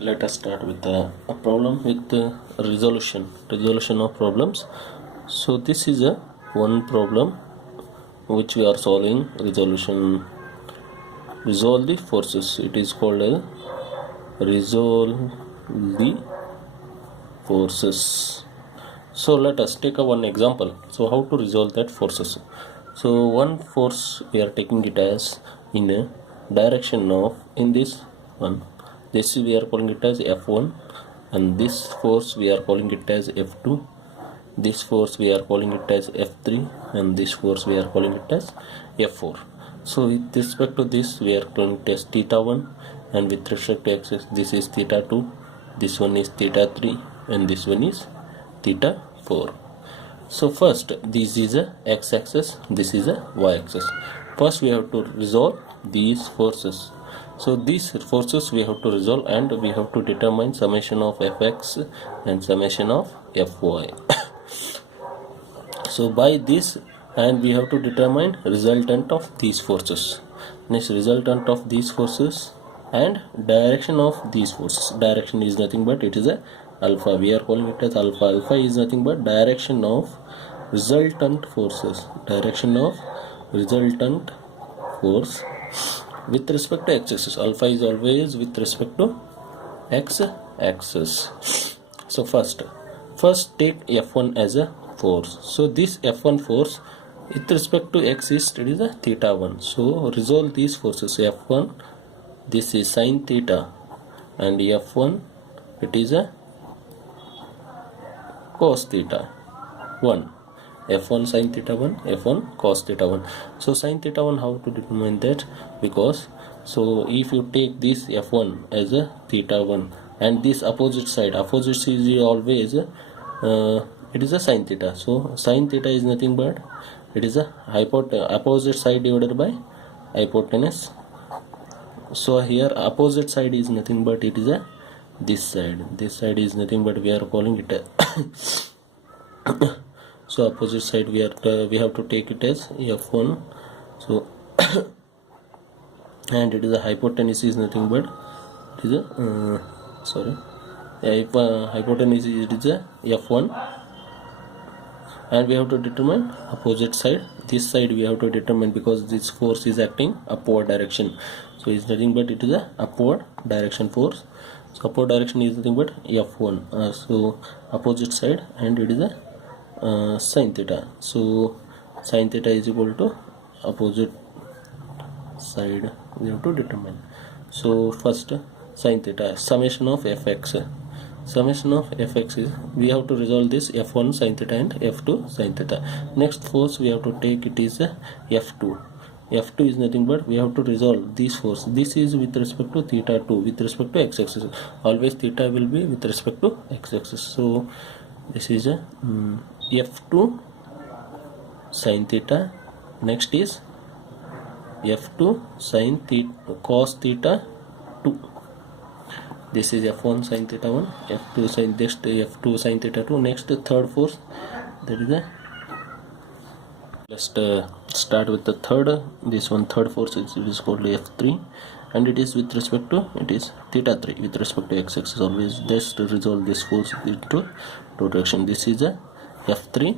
Let us start with a problem with resolution of problems. So this is a one problem which we are solving. Resolve the forces. It is called a resolve the forces. So let us take one example. So how to resolve that forces? So one force we are taking it as in a direction of in this one. This we are calling it as F1, and this force we are calling it as F2. This force we are calling it as F3, and this force we are calling it as F4. So with respect to this we are calling it as theta 1, and with respect to x this is theta 2, this one is theta 3, and this one is theta 4. So first this is a x-axis, this is a y-axis. First we have to resolve these forces. So these forces we have to resolve, and we have to determine summation of fx and summation of fy. So by this, and we have to determine resultant of these forces. Next, resultant of these forces and direction of these forces. Direction is nothing but it is a alpha. We are calling it as alpha. Alpha is nothing but direction of resultant forces. Direction of resultant force with respect to x-axis. Alpha is always with respect to x-axis. So first take F1 as a force. So this F1 force with respect to x is it is a theta 1. So resolve these forces. F1 this is sine theta, and F1 it is a cos theta 1. F1 sin theta 1, F1 cos theta 1. So sin theta 1, how to determine that? Because so if you take this F1 as a theta 1, and this opposite side is always it is a sin theta. So sin theta is nothing but it is a opposite side divided by hypotenuse. So here opposite side is nothing but it is a this side is nothing but we are calling it a so opposite side we have to take it as F1. So and it is a hypotenuse is nothing but it is a if hypotenuse is it is a F1, and we have to determine opposite side. This side we have to determine because this force is acting upward direction. So it's nothing but it is a upward direction force. So upward direction is nothing but F1. So opposite side, and it is a sin theta. So sin theta is equal to opposite side we have to determine. So first sin theta, summation of fx. Summation of fx is we have to resolve this F1 sin theta and F2 sin theta. Next force we have to take it is F2. F2 is nothing but we have to resolve this force. This is with respect to theta 2 with respect to x-axis. Always theta will be with respect to x-axis. So this is a F2 sin theta. Next is F2 sin theta cos theta 2. This is F1 sin theta 1, F2 sin this F2 sin theta 2. Next the third force, that is a let's start with the third. This one third force is called F3, and it is with respect to it is theta 3 with respect to x-axis. Always this to resolve this force into two direction. This is a F3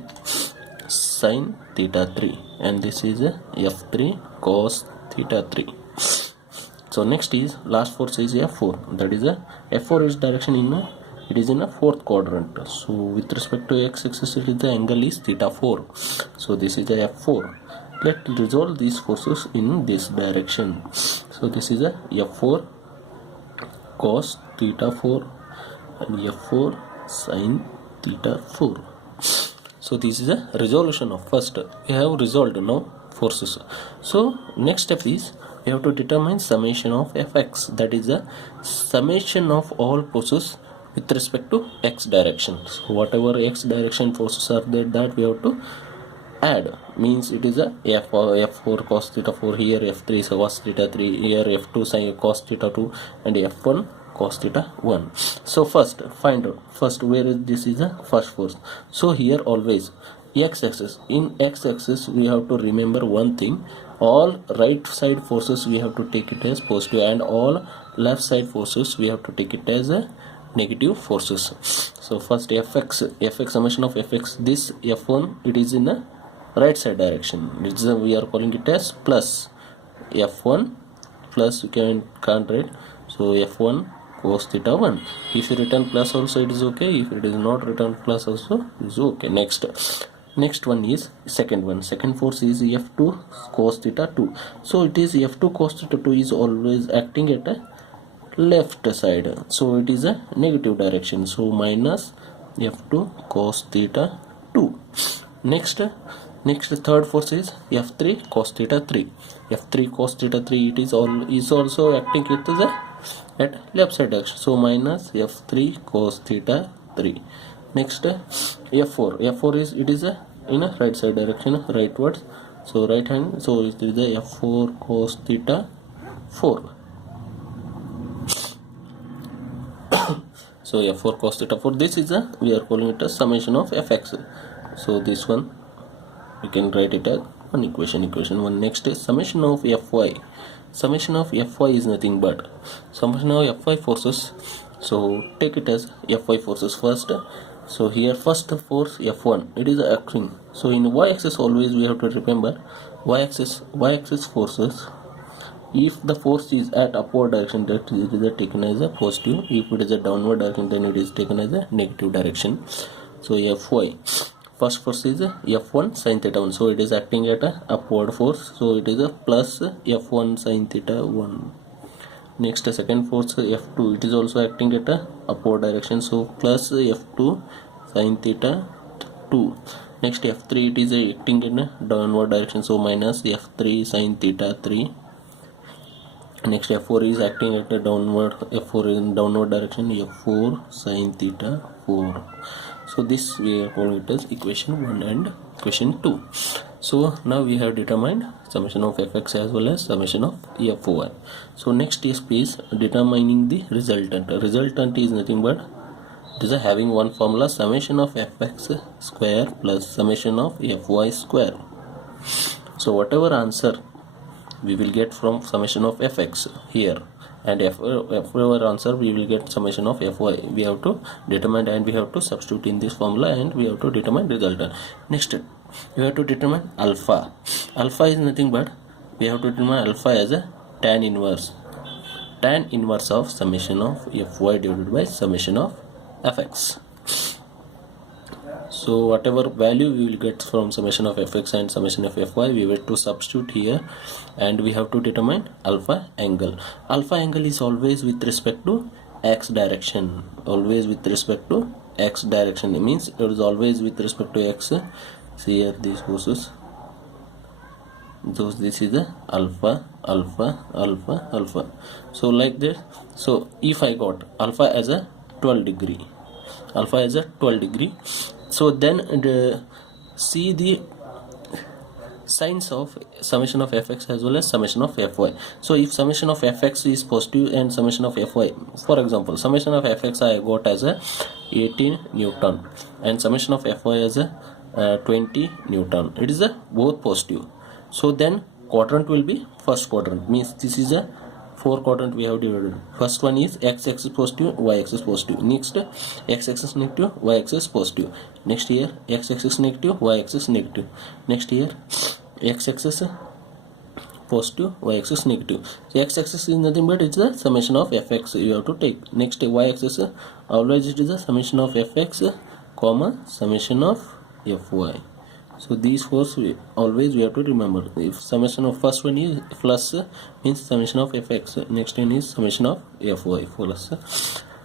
sin theta 3, and this is a F3 cos theta 3. So next is last force is F4. That is a F4 is direction in a it is in a fourth quadrant. So with respect to x-axis it is the angle is theta 4. So this is a F4. Let's resolve these forces in this direction. So this is a F4 cos theta 4 and F4 sin theta 4. So this is a resolution of first. We have resolved now forces. So next step is we have to determine summation of fx. That is the summation of all forces with respect to x direction. So whatever x direction forces are there, that we have to add. Means it is a F4 cos theta 4 here, F3 cos theta 3 here, F2 sin cos theta 2, and F1 cos theta 1. So first find out first where is this is a first force. So here always x-axis. In x-axis we have to remember one thing: all right side forces we have to take it as positive, and all left side forces, we have to take it as a negative forces. So first fx summation of fx, this f1 it is in the right side direction, we are calling it as plus f1 plus, you can't write, so f1 cos theta 1. If you return plus also it is okay, if it is not written plus also it is okay. Next one is second force is f2 cos theta 2. So it is f2 cos theta 2 is always acting at a left side, so it is a negative direction, so minus f2 cos theta 2. Next third force is f3 cos theta 3. f3 cos theta 3, it is also acting at left side direction, so minus f3 cos theta 3. Next f4 is, it is in a right side direction, rightwards, so right hand, so it is a f4 cos theta 4. So f4 cos theta 4, this is we are calling it as summation of fx. So this one we can write it as one equation 1. Next is summation of fy. Summation of fy is nothing but summation of fy forces. So take it as fy forces first. So here first force f1, it is acting, so in y-axis always we have to remember y-axis forces, if the force is at upward direction, that is taken as a positive, if it is a downward direction then it is taken as a negative direction. So fy first force is f1 sin theta 1, so it is acting at a upward force, so it is a plus f1 sin theta 1. Next second force f2, it is also acting at a upward direction, so plus f2 sin theta 2. Next f3, it is acting in a downward direction, so minus f3 sin theta 3. Next f4 is acting at a f4 in downward direction, f4 sin theta 4. So this we are calling it as equation 1 and equation 2. So now we have determined summation of fx as well as summation of fy. So next is please determining the resultant. Resultant is nothing but it is having one formula, summation of fx square plus summation of fy square. So whatever answer we will get from summation of fx here, and whatever answer we will get summation of fy, we have to determine and we have to substitute in this formula and we have to determine resultant. Next we have to determine alpha. Alpha is nothing but we have to determine alpha as a tan inverse of summation of fy divided by summation of fx. So whatever value we will get from summation of fx and summation of fy, we will to substitute here and we have to determine alpha angle. Alpha angle is always with respect to x direction, always with respect to x direction. It means it is always with respect to x. See here these forces, this is the alpha. So like this, so if I got alpha as a 12 degree, so then see the signs of summation of fx as well as summation of fy. So if summation of fx is positive and summation of fy, for example summation of fx I got as a 18 Newton and summation of fy as a 20 Newton, it is a both positive. So then quadrant will be first quadrant, means this is a 4 quadrant we have divided. First one is x-axis positive, y-axis positive. Next x-axis negative, y-axis positive. Next here x-axis negative, y-axis negative. Next here x-axis positive, y-axis negative. So x-axis is nothing but it's the summation of fx you have to take. Next y-axis always it is the summation of fx comma summation of fy. So these four always we have to remember. If summation of first one is plus means summation of fx, next one is summation of fy plus.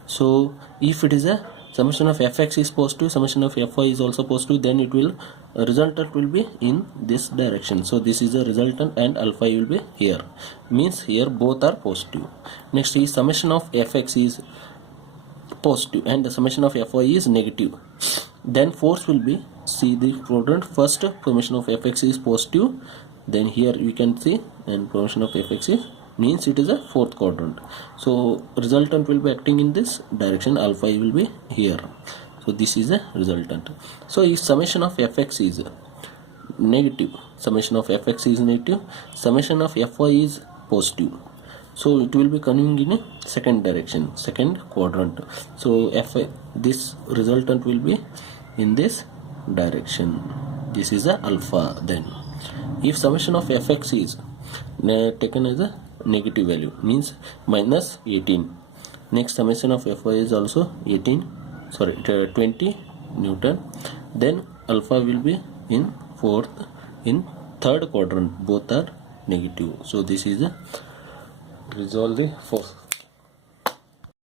So if it is a summation of fx is positive, summation of fy is also positive, then it will resultant will be in this direction. So this is the resultant and alpha will be here, means here both are positive. Next is summation of fx is positive and the summation of fy is negative, then force will be, see the quadrant, first summation of fx is positive, then here you can see, and summation of fx is means it is a fourth quadrant. So resultant will be acting in this direction, alpha will be here. So this is a resultant. So if summation of fx is negative, summation of fx is negative, summation of fy is positive, so it will be coming in a second direction, second quadrant. So this resultant will be in this direction. This is a alpha. Then if summation of fx is taken as a negative value, means minus 18, next summation of fy is also 20 Newton, then alpha will be in third quadrant, both are negative. So this is a resolve the